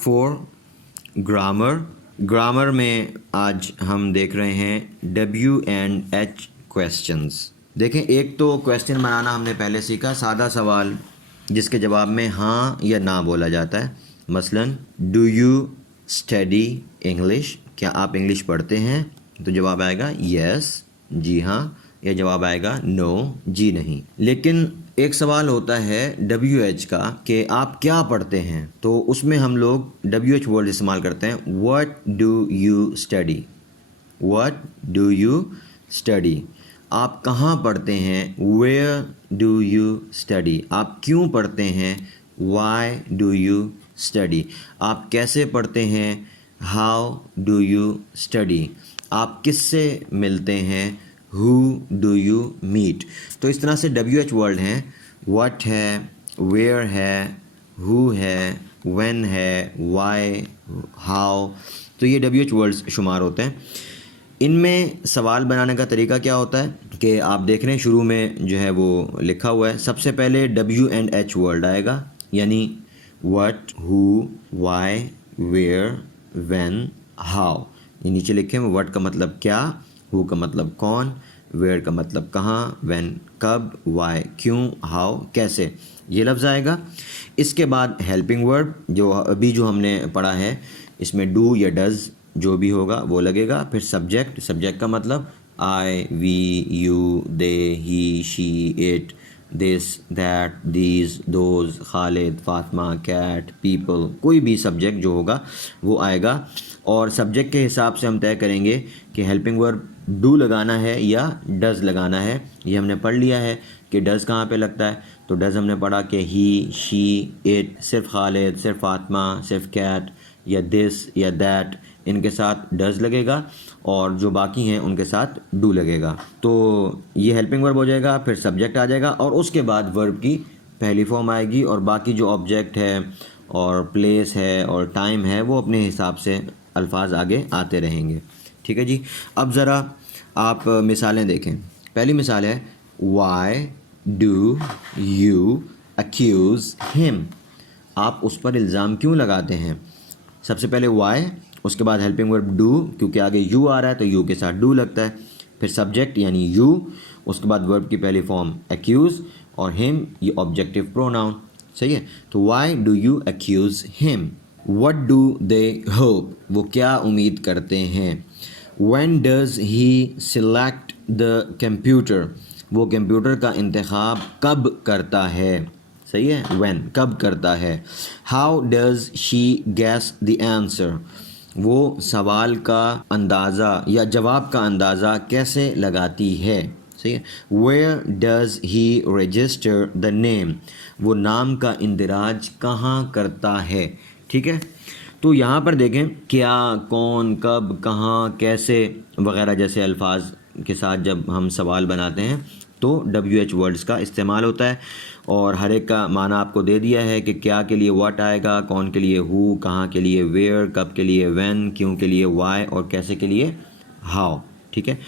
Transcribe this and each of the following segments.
4 grammar. Grammar में आज हम देख रहे हैं W&H क्वेश्चंस। देखें, एक तो क्वेश्चन बनाना हमने पहले सीखा, सादा सवाल जिसके जवाब में हाँ या ना बोला जाता है। मसलन डू यू स्टडी इंग्लिश, क्या आप इंग्लिश पढ़ते हैं? तो जवाब आएगा यस, जी हाँ, या जवाब आएगा नो, जी नहीं। लेकिन एक सवाल होता है WH का कि आप क्या पढ़ते हैं, तो उसमें हम लोग WH वर्ड इस्तेमाल करते हैं। What do you study, what do you study. आप कहाँ पढ़ते हैं? Where do you study. आप क्यों पढ़ते हैं? Why do you study. आप कैसे पढ़ते हैं? How do you study. आप किससे मिलते हैं? Who do you meet. तो इस तरह से WH वर्ड हैं, व्हाट है, वेयर है, हु है, व्हेन है, वाई, हाउ। तो ये WH वर्ड्स शुमार होते हैं। इनमें सवाल बनाने का तरीका क्या होता है कि आप देख रहे हैं शुरू में जो है वो लिखा हुआ है, सबसे पहले W&H वर्ड आएगा, यानी what, who, why, where, when, how. ये नीचे लिखे हैं। व्हाट का मतलब क्या, हु का मतलब कौन, वेयर का मतलब कहाँ, व्हेन कब, वाई क्यों, हाउ कैसे, ये लफ्ज़ आएगा। इसके बाद हेल्पिंग वर्ड जो हमने पढ़ा है, इसमें डू या डज़ जो भी होगा वो लगेगा। फिर सब्जेक्ट का मतलब I, we, you, they, he, she, it, this, that, these, those, Khalid, Fatima, cat, people, कोई भी सब्जेक्ट जो होगा वो आएगा। और सब्जेक्ट के हिसाब से हम तय करेंगे कि हेल्पिंग वर्ब डू लगाना है या डज़ लगाना है। ये हमने पढ़ लिया है कि डज़ कहाँ पे लगता है, तो डज़ हमने पढ़ा कि ही, शी, इट, सिर्फ खालिद, सिर्फ फातिमा, सिर्फ कैट, या दिस या दैट, इनके साथ डज़ लगेगा, और जो बाकी हैं उनके साथ डू लगेगा। तो ये हेल्पिंग वर्ब हो जाएगा। फिर सब्जेक्ट आ जाएगा और उसके बाद वर्ब की पहली फॉर्म आएगी, और बाकी जो ऑब्जेक्ट है और प्लेस है और टाइम है वो अपने हिसाब से अल्फाज आगे आते रहेंगे। ठीक है जी। अब ज़रा आप मिसालें देखें। पहली मिसाल है Y do you accuse him. आप उस पर इल्ज़ाम क्यों लगाते हैं? सबसे पहले वाई, उसके बाद हेल्पिंग वर्ब डू, क्योंकि आगे यू आ रहा है तो यू के साथ डू लगता है। फिर सब्जेक्ट यानी यू, उसके बाद वर्ब की पहली फॉर्म एक्यूज़, और हिम ये ऑब्जेक्टिव प्रोनाउन। सही है। तो Y do you accuse him. What do they hope, वो क्या उम्मीद करते हैं। When does he select the computer, वो कंप्यूटर का इंतखाब कब करता है। सही है, व्हेन कब करता है। How does she gas the answer, वो सवाल का अंदाज़ा या जवाब का अंदाज़ा कैसे लगाती है। सही है। Where does he register the name, वो नाम का इंदिराज कहाँ करता है। ठीक है। तो यहाँ पर देखें क्या, कौन, कब, कहाँ, कैसे वगैरह जैसे अल्फाज के साथ जब हम सवाल बनाते हैं तो WH वर्ड्स का इस्तेमाल होता है, और हर एक का माना आपको दे दिया है कि क्या के लिए व्हाट आएगा, कौन के लिए हु, कहाँ के लिए वेयर, कब के लिए व्हेन, क्यों के लिए वाई, और कैसे के लिए हाउ। ठीक है।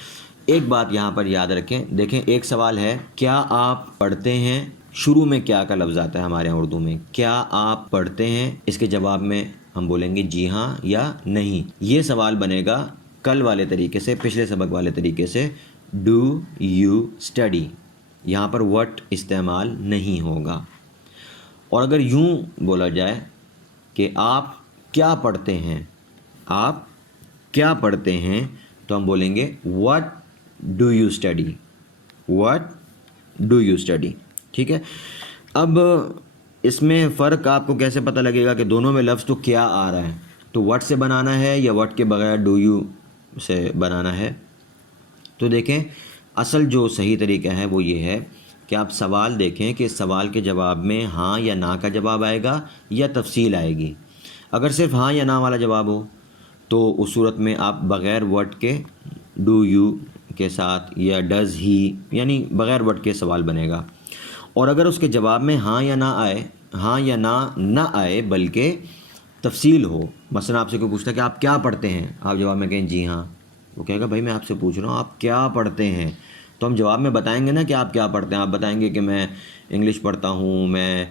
एक बात यहाँ पर याद रखें, देखें एक सवाल है क्या आप पढ़ते हैं, शुरू में क्या का लफ्ज़ आता है हमारे यहाँ उर्दू में, क्या आप पढ़ते हैं, इसके जवाब में हम बोलेंगे जी हाँ या नहीं। ये सवाल बनेगा कल वाले तरीके से, पिछले सबक वाले तरीके से, डू यू स्टडी। यहाँ पर व्हाट इस्तेमाल नहीं होगा। और अगर यूँ बोला जाए कि आप क्या पढ़ते हैं, आप क्या पढ़ते हैं, तो हम बोलेंगे what do you study, what do you study. ठीक है। अब इसमें फ़र्क आपको कैसे पता लगेगा कि दोनों में लफ्ज़ तो क्या आ रहा है, तो व्हाट से बनाना है या व्हाट के बगैर डू यू से बनाना है। तो देखें असल जो सही तरीका है वो ये है कि आप सवाल देखें कि सवाल के जवाब में हाँ या ना का जवाब आएगा या तफसील आएगी। अगर सिर्फ हाँ या ना वाला जवाब हो तो उस सूरत में आप बग़ैर व्हाट के डू यू के साथ या डज़ ही, यानी बग़ैर व्हाट के सवाल बनेगा। और अगर उसके जवाब में हाँ या ना आए, हाँ या ना आए बल्कि तफसील हो, मसलन आपसे कोई पूछता है कि आप क्या पढ़ते हैं, आप जवाब में कहें जी हाँ, वो कहेगा भाई मैं आपसे पूछ रहा हूँ आप क्या पढ़ते हैं, तो हम जवाब में बताएंगे ना कि आप क्या पढ़ते हैं। आप बताएंगे कि मैं इंग्लिश पढ़ता हूँ, मैं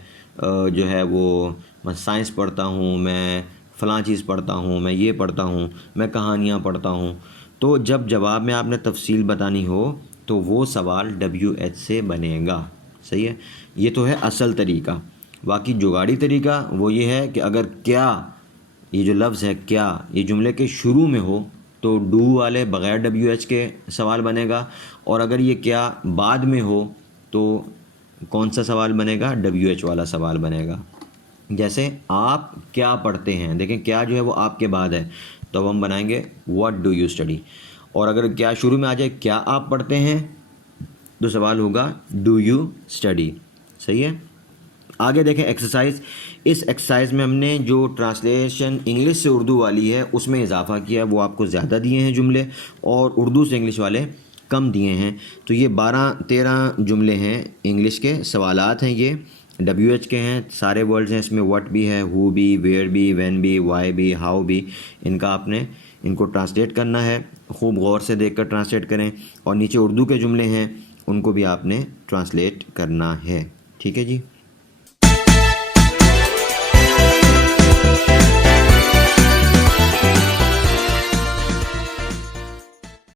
जो है वो मैं साइंस पढ़ता हूँ, मैं فلاں چیز پڑھتا ہوں، میں یہ پڑھتا ہوں، میں کہانیاں پڑھتا ہوں، تو جب جواب میں آپ نے تفصیل بتانی ہو تو وہ سوال WH سے بنے گا. صحیح ہے، یہ تو ہے اصل طریقہ. باقی جگاڑی طریقہ وہ یہ ہے کہ اگر کیا، یہ جو لفظ ہے کیا، یہ جملے کے شروع میں ہو تو ڈو والے بغیر WH کے سوال بنے گا، اور اگر یہ کیا بعد میں ہو تو کون سا سوال بنے گا؟ WH والا سوال بنے گا. جیسے آپ کیا پڑھتے ہیں، دیکھیں کیا جو ہے وہ آپ کے بعد ہے تو اب ہم بنائیں گے واٹ ڈو یو اسٹڈی. اور اگر کیا شروع میں آ جائے کیا آپ پڑھتے ہیں تو سوال ہوگا ڈو یو اسٹڈی. صحیح ہے. آگے دیکھیں ایکسرسائز. اس ایکسرسائز میں ہم نے جو ٹرانسلیشن انگلش سے اردو والی ہے اس میں اضافہ کیا، وہ آپ کو زیادہ دیے ہیں جملے، اور اردو سے انگلش والے کم دیے ہیں. تو یہ 12-13 جملے ہیں، انگلش کے سوالات ہیں، یہ WH کے ہیں، سارے ورڈز ہیں اس میں، وٹ بھی ہے، ہو بھی، ویئر بھی، وین بھی، وائی بھی، ہاؤ بھی. ان کا آپ نے ان کو ٹرانسلیٹ کرنا ہے، خوب غور سے دیکھ کر ٹرانسلیٹ کریں. اور نیچے اردو کے جملے ہیں ان کو بھی آپ نے ٹرانسلیٹ کرنا ہے. ٹھیک ہے جی.